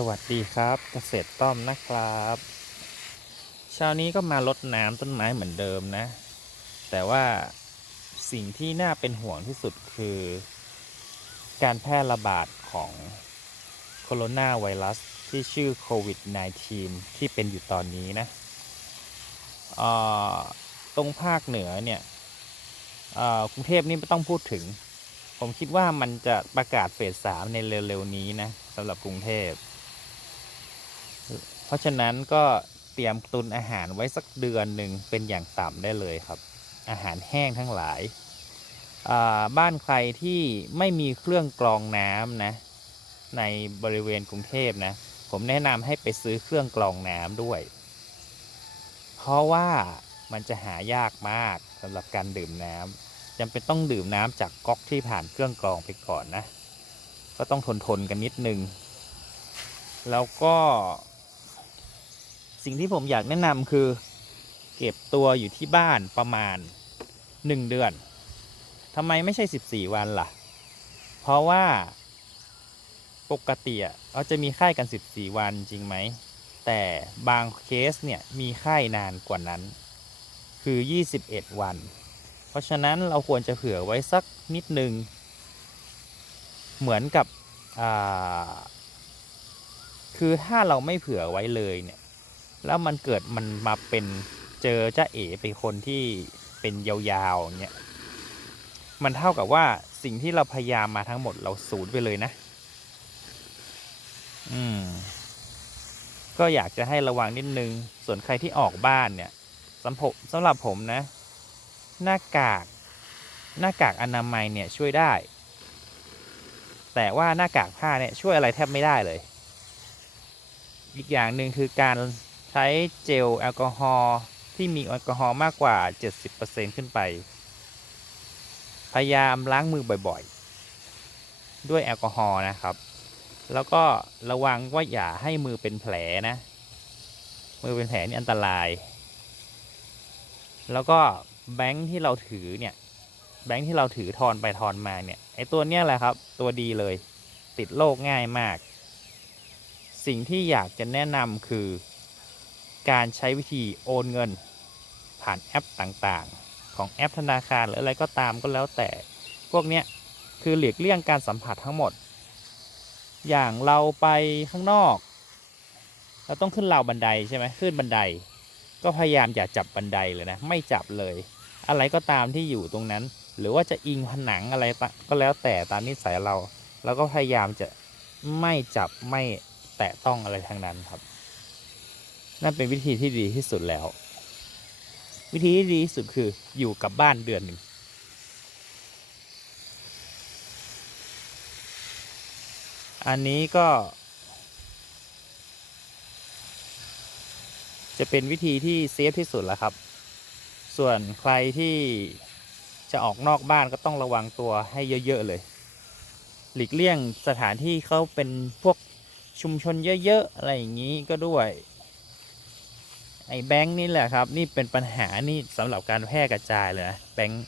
สวัสดีครับเกษตรต้อมนะครับเช้านี้ก็มารดน้ำต้นไม้เหมือนเดิมนะ แต่ว่าสิ่งที่น่าเป็นห่วงที่สุดคือ การแพร่ระบาดของโคโรนาไวรัสที่ชื่อโควิด -19 ที่เป็นอยู่ตอนนี้นะตรงภาคเหนือเนี่ยกรุงเทพนี่ไม่ต้องพูดถึง ผมคิดว่ามันจะประกาศเฟสสามในเร็วๆนี้นะสำหรับกรุงเทพ เพราะฉะนั้นก็เตรียมตุนอาหารไว้สักเดือนหนึ่งเป็นอย่างต่ำได้เลยครับ อาหารแห้งทั้งหลายาบ้านใครที่ไม่มีเครื่องกรองน้ำนะ ในบริเวณกรุงเทพนะ ผมแนะนำให้ไปซื้อเครื่องกรองน้ำด้วย เพราะว่ามันจะหายากมากสำหรับการดื่มน้ำจำเป็นต้องดื่มน้ำจากก๊อกที่ผ่านเครื่องกรองไปก่อนนะ ก็ต้องทนทนกันนิดนึง แล้วก็ สิ่งที่ผมอยากแนะนำคือ เก็บตัวอยู่ที่บ้านประมาณ 1 เดือนทำไมไม่ใช่ 14 วันล่ะ เพราะว่าปกติอะเขาจะมีไข้กัน 14 วันจริงไหม แต่บางเคสเนี่ยมีไข้นานกว่านั้น คือ 21 วัน เพราะฉะนั้นเราควรจะเผื่อไว้สักนิดนึง เหมือนกับ คือถ้าเราไม่เผื่อไว้เลยเนี่ย แล้วมันเกิดมันมาเป็นเจอจ้าเอ๋เป็นคนที่เป็นยาวๆอย่างเงี้ยมันเท่ากับว่าสิ่งที่เราพยายามมาทั้งหมดเราสูญไปเลยนะ อืม ก็อยากจะให้ระวังนิดนึง ส่วนใครที่ออกบ้านเนี่ยสำผมสำหรับผมนะ หน้ากาก หน้ากากอนามัยเนี่ยช่วยได้ แต่ว่าหน้ากากผ้าเนี่ยช่วยอะไรแทบไม่ได้เลย อีกอย่างหนึ่งคือการ ใช้เจลแอลกอฮอล์ที่มีแอลกอฮอล์มากกว่า 70%ขึ้นไป พยายามล้างมือบ่อยๆ ด้วยแอลกอฮอล์นะครับ แล้วก็ระวังว่าอย่าให้มือเป็นแผลนะ มือเป็นแผลนี่อันตราย แล้วก็แบงค์ที่เราถือเนี่ย แบงค์ที่เราถือทอนไปทอนมาเนี่ย ไอตัวเนี้ยแหละครับ ตัวดีเลย ติดโรคง่ายมาก สิ่งที่อยากจะแนะนำคือ การใช้วิธีโอนเงิน ผ่านแอปต่างๆ ของแอปธนาคารหรืออะไรก็ตามก็แล้วแต่ พวกเนี้ยคือหลีกเลี่ยงการสัมผัสทั้งหมด อย่างเราไปข้างนอก เราต้องขึ้นราวบันไดใช่ไหมขึ้นบันได ก็พยายามอย่าจับบันไดเลยนะ ไม่จับเลย อะไรก็ตามที่อยู่ตรงนั้น หรือว่าจะอิงผนังอะไรก็แล้วแต่ตามนิสัยเราเราก็พยายามจะไม่จับไม่แตะต้องอะไรทางนั้นครับ นั่นเป็นวิธีที่ดีที่สุดแล้ว วิธีที่ดีที่สุดคืออยู่กับบ้านเดือนหนึ่งอันนี้ก็ จะเป็นวิธีที่เซฟที่สุดแล้วครับ ส่วนใครที่จะออกนอกบ้านก็ต้องระวังตัวให้เยอะ ๆ เลย หลีกเลี่ยงสถานที่เขาเป็นพวกชุมชนเยอะ ๆ อะไรอย่างนี้ก็ด้วย ไอ้แบงค์นี่แหละครับ นี่เป็นปัญหานี่สำหรับการแพร่กระจายเลยนะแบงค์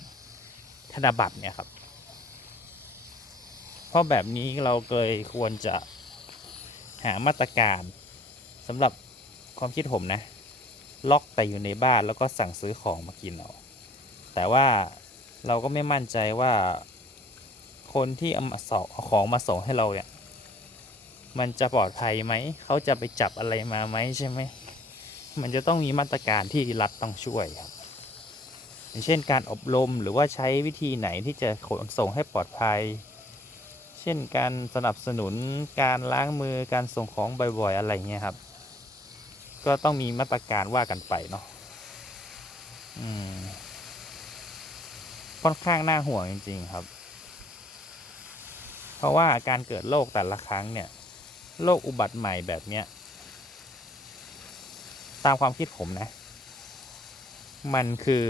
ธนบัตรเนี่ยครับ เพราะแบบนี้เราเคยควรจะหามาตรการสำหรับความคิดผมนะ ล็อกแต่อยู่ในบ้านแล้วก็สั่งซื้อของมากินเอาแต่ว่าเราก็ไม่มั่นใจว่าคนที่เอามาส่งเอาของมาส่งให้เราเนี่ย มันจะปลอดภัยไหม เขาจะไปจับอะไรมาไหมใช่ไหม มันจะต้องมีมาตรการที่รัฐต้องช่วยครับ อย่างเช่นการอบรมหรือว่าใช้วิธีไหนที่จะขนส่งให้ปลอดภัย เช่นการสนับสนุนการล้างมือการส่งของบ่อยๆอะไรเงี้ยครับ ก็ต้องมีมาตรการว่ากันไปเนาะอืมค่อนข้างน่าห่วงจริง ๆ ครับ เพราะว่าการเกิดโรคแต่ละครั้งเนี่ยโรคอุบัติใหม่แบบเนี้ย ตามความคิดผมนะ มันคือ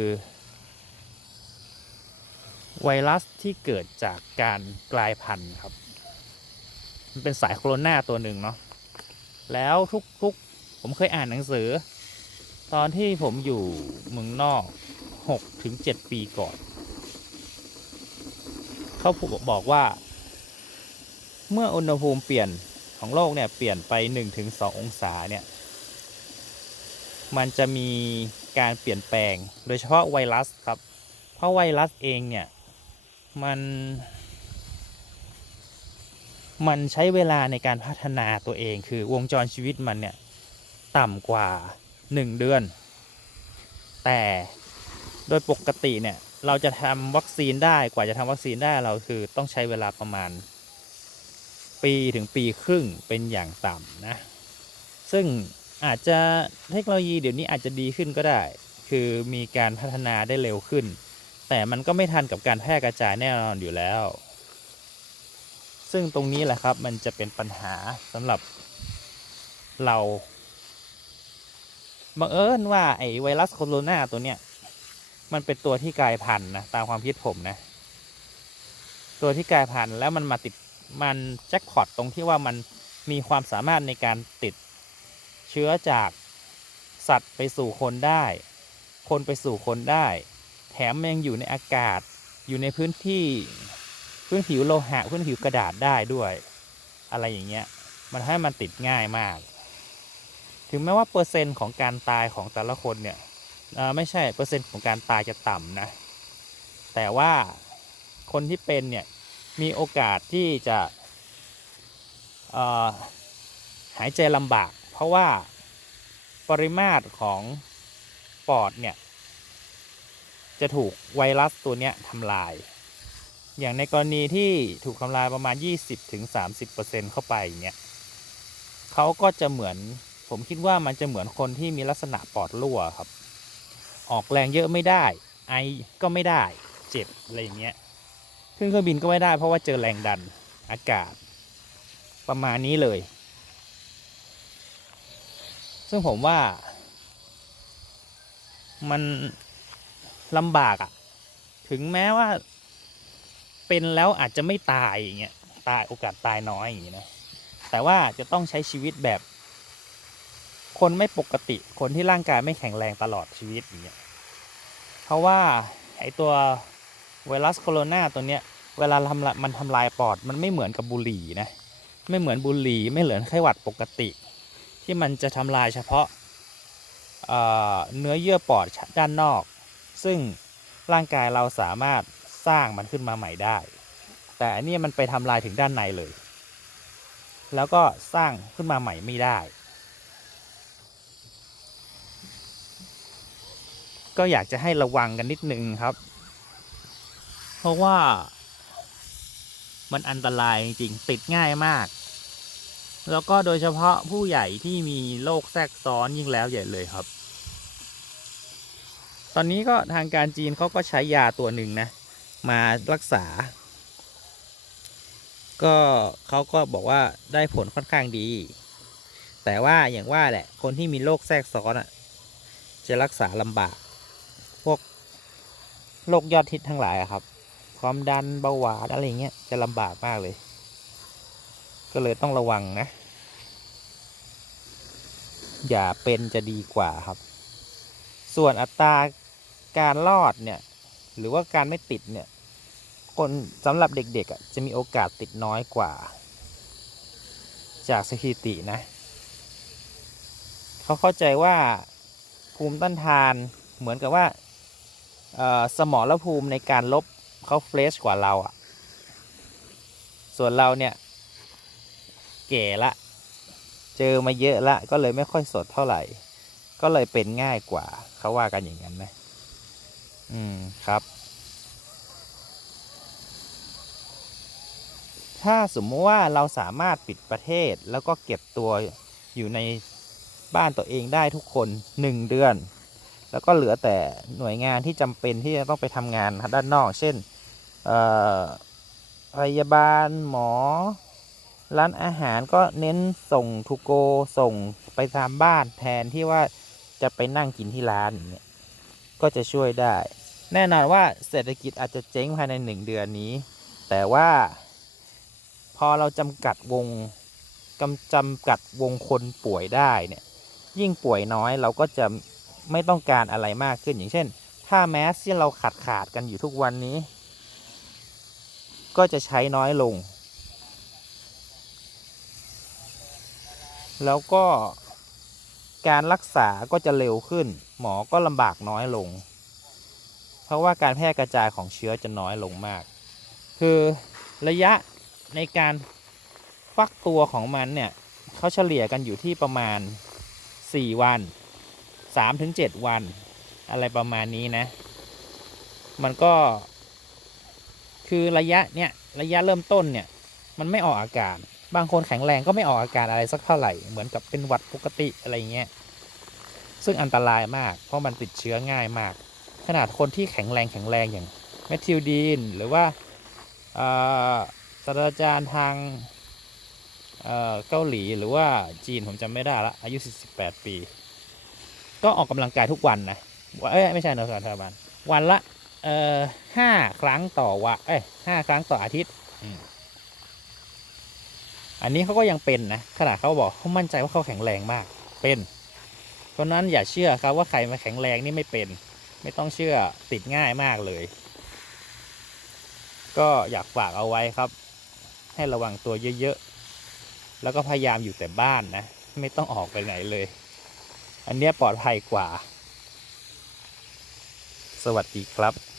ไวรัสที่เกิดจากการกลายพันธุ์ครับ มันเป็นสายโคโรนาตัวหนึ่งเนาะแล้วทุกๆ ผมเคยอ่านหนังสือ ตอนที่ผมอยู่เมืองนอกหกถึงเจ็ดปีก่อน เขาบอกว่า เมื่ออุณหภูมิเปลี่ยนของโลกเนี่ย เปลี่ยนไป 1-2 องศาเนี่ย มันจะมีการเปลี่ยนแปลง โดยเฉพาะไวรัสครับ เพราะไวรัสเองเนี่ยมันมันใช้เวลาในการพัฒนาตัวเองคือวงจรชีวิตมันเนี่ย ต่ำกว่า 1 เดือน แต่โดยปกติเนี่ย เราจะทำวัคซีนได้กว่าจะทำวัคซีนได้เราคือต้องใช้เวลาประมาณ ปีถึงปีครึ่งเป็นอย่างต่ำนะ ซึ่ง อาจจะเทคโนโลยีเดี๋ยวนี้อาจจะดีขึ้นก็ได้ คือมีการพัฒนาได้เร็วขึ้น แต่มันก็ไม่ทันกับการแพร่กระจายแน่นอนอยู่แล้ว ซึ่งตรงนี้แหละครับมันจะเป็นปัญหาสำหรับเราบังเอิญว่าไอ้ไวรัสโคโรนาตัวเนี้ยมันเป็นตัวที่กลายพันธุ์นะตามความคิดผมนะ ตัวที่กลายพันธุ์แล้วมันมาติดมันแจ็คพอตตรงที่ว่ามันมีความสามารถในการติด ชื้อจากสัตว์ไปสู่คนได้ คนไปสู่คนได้ แถมมันยังอยู่ในอากาศ อยู่ในพื้นที่พื้นผิวโลหะพื้นผิวกระดาษได้ด้วย อะไรอย่างเงี้ย มันให้มันติดง่ายมาก ถึงแม้ว่าเปอร์เซ็นต์ของการตายของแต่ละคนเนี่ยไม่ใช่เปอร์เซ็นต์ของการตายจะต่ำนะ แต่ว่าคนที่เป็นเนี่ยมีโอกาสที่จะหายใจลำบาก เพราะว่าปริมาตรของปอดเนี่ย จะถูกไวรัสตัวเนี้ยทำลาย อย่างในกรณีที่ถูกทำลายประมาณ 20-30%เข้าไปเงี้ยเขาก็จะเหมือน ผมคิดว่ามันจะเหมือนคนที่มีลักษณะปอดรั่วครับ ออกแรงเยอะไม่ได้ ไอก็ไม่ได้เจ็บอะไรอย่างเงี้ยขึ้นเครื่องบินก็ไม่ได้เพราะว่าเจอแรงดันอากาศ ประมาณนี้เลย ซึ่งผมว่า มันลำบากอะถึงแม้ว่า เป็นแล้วอาจจะไม่ตายอย่างเงี้ยตายโอกาสตายน้อยอย่างเงี้ยนะแต่ว่าจะต้องใช้ชีวิตแบบ คนไม่ปกติคนที่ร่างกายไม่แข็งแรงตลอดชีวิตอย่างเงี้ยเพราะว่าไอตัวไวรัสโคโรนาตัวเนี้ยเวลาทำละมันทำลายปอดมันไม่เหมือนกับบุหรี่นะ ไม่เหมือนบุหรี่ไม่เหมือนไข้หวัดปกติ ที่มันจะทำลายเฉพาะเอ่อเนื้อเยื่อปอดด้านนอก ซึ่งร่างกายเราสามารถสร้างมันขึ้นมาใหม่ได้ แต่อันนี้มันไปทำลายถึงด้านในเลย แล้วก็สร้างขึ้นมาใหม่ไม่ได้ ก็อยากจะให้ระวังกันนิดนึงครับ เพราะว่ามันอันตรายจริงติดง่ายมาก แล้วก็โดยเฉพาะผู้ใหญ่ที่มีโรคแทรกซ้อนยิ่งแล้วใหญ่เลยครับ ตอนนี้ก็ทางการจีนเขาก็ใช้ยาตัวหนึ่งนะ มารักษา ก็เขาก็บอกว่าได้ผลค่อนข้างดี แต่ว่าอย่างว่าแหละ คนที่มีโรคแทรกซ้อนอะ จะรักษาลำบาก พวกโรคยอดฮิตทั้งหลายครับ ความดันเบาหวานอะไรเงี้ยจะลำบากมากเลย ก็เลยต้องระวังนะ อย่าเป็นจะดีกว่าครับ ส่วนอัตราการรอดเนี่ย หรือว่าการไม่ติดเนี่ย คนสำหรับเด็กๆอะจะมีโอกาสติดน้อยกว่า จากสถิตินะ เขาเข้าใจว่าภูมิต้านทานเหมือนกับว่าเอ่อสมรภูมิในการลบเขาเฟรชกว่าเราอะส่วนเราเนี่ย แก่ละ เจอมาเยอะละก็เลยไม่ค่อยสดเท่าไหร่ ก็เลยเป็นง่ายกว่า เขาว่ากันอย่างนั้นนะ อืมครับ ถ้าสมมติว่าเราสามารถปิดประเทศแล้วก็เก็บตัวอยู่ในบ้านตัวเองได้ทุกคนหนึ่งเดือน แล้วก็เหลือแต่หน่วยงานที่จำเป็นที่จะต้องไปทำงานด้านนอก เช่นเอ่อพยาบาลหมอ ร้านอาหารก็เน้นส่งทูโกส่งไปตามบ้านแทนที่ว่าจะไปนั่งกินที่ร้านอย่างเงี้ยก็จะช่วยได้ แน่นอนว่าเศรษฐกิจอาจจะเจ๊งภายในหนึ่งเดือนนี้ แต่ว่าพอเราจำกัดวงกำจำกัดวงคนป่วยได้เนี่ยยิ่งป่วยน้อยเราก็จะไม่ต้องการอะไรมากขึ้นอย่างเช่น ถ้าแมสที่เราขาดขาดกันอยู่ทุกวันนี้ ก็จะใช้น้อยลง แล้วก็การรักษาก็จะเร็วขึ้น หมอก็ลำบากน้อยลง เพราะว่าการแพร่กระจายของเชื้อจะน้อยลงมาก คือระยะในการฟักตัวของมันเนี่ยเขาเฉลี่ยกันอยู่ที่ประมาณ 4 วัน 3-7 วัน อะไรประมาณนี้นะ มันก็ คือระยะเนี่ยระยะเริ่มต้นเนี่ยมันไม่ออกอาการ บางคนแข็งแรงก็ไม่ออกอาการอะไรสักเท่าไหร่เหมือนกับเป็นหวัดปกติอะไรเงี้ยซึ่งอันตรายมาก เพราะมันติดเชื้อง่ายมาก ขนาดคนที่แข็งแรงแข็งแรงอย่างแมทธิวดีนหรือว่าศาสตราจารย์ทางเกาหลีหรือว่าจีนผมจำไม่ได้ละอายุ 48 ปี ก็ออกกำลังกายทุกวันนะว่าเอ้ยไม่ใช่นะสารบันวันละเอ่อห้าครั้งต่อวันเอ้ยห้าครั้งต่ออาทิตย์ อันนี้เขาก็ยังเป็นนะขนาดเขาบอกเขามั่นใจว่าเขาแข็งแรงมากเป็น เพราะนั้นอย่าเชื่อครับว่าใครมาแข็งแรงนี่ไม่เป็น ไม่ต้องเชื่อติดง่ายมากเลย ก็อยากฝากเอาไว้ครับ ให้ระวังตัวเยอะๆแล้วก็พยายามอยู่แต่บ้านนะ ไม่ต้องออกไปไหนเลย อันนี้ปลอดภัยกว่า สวัสดีครับ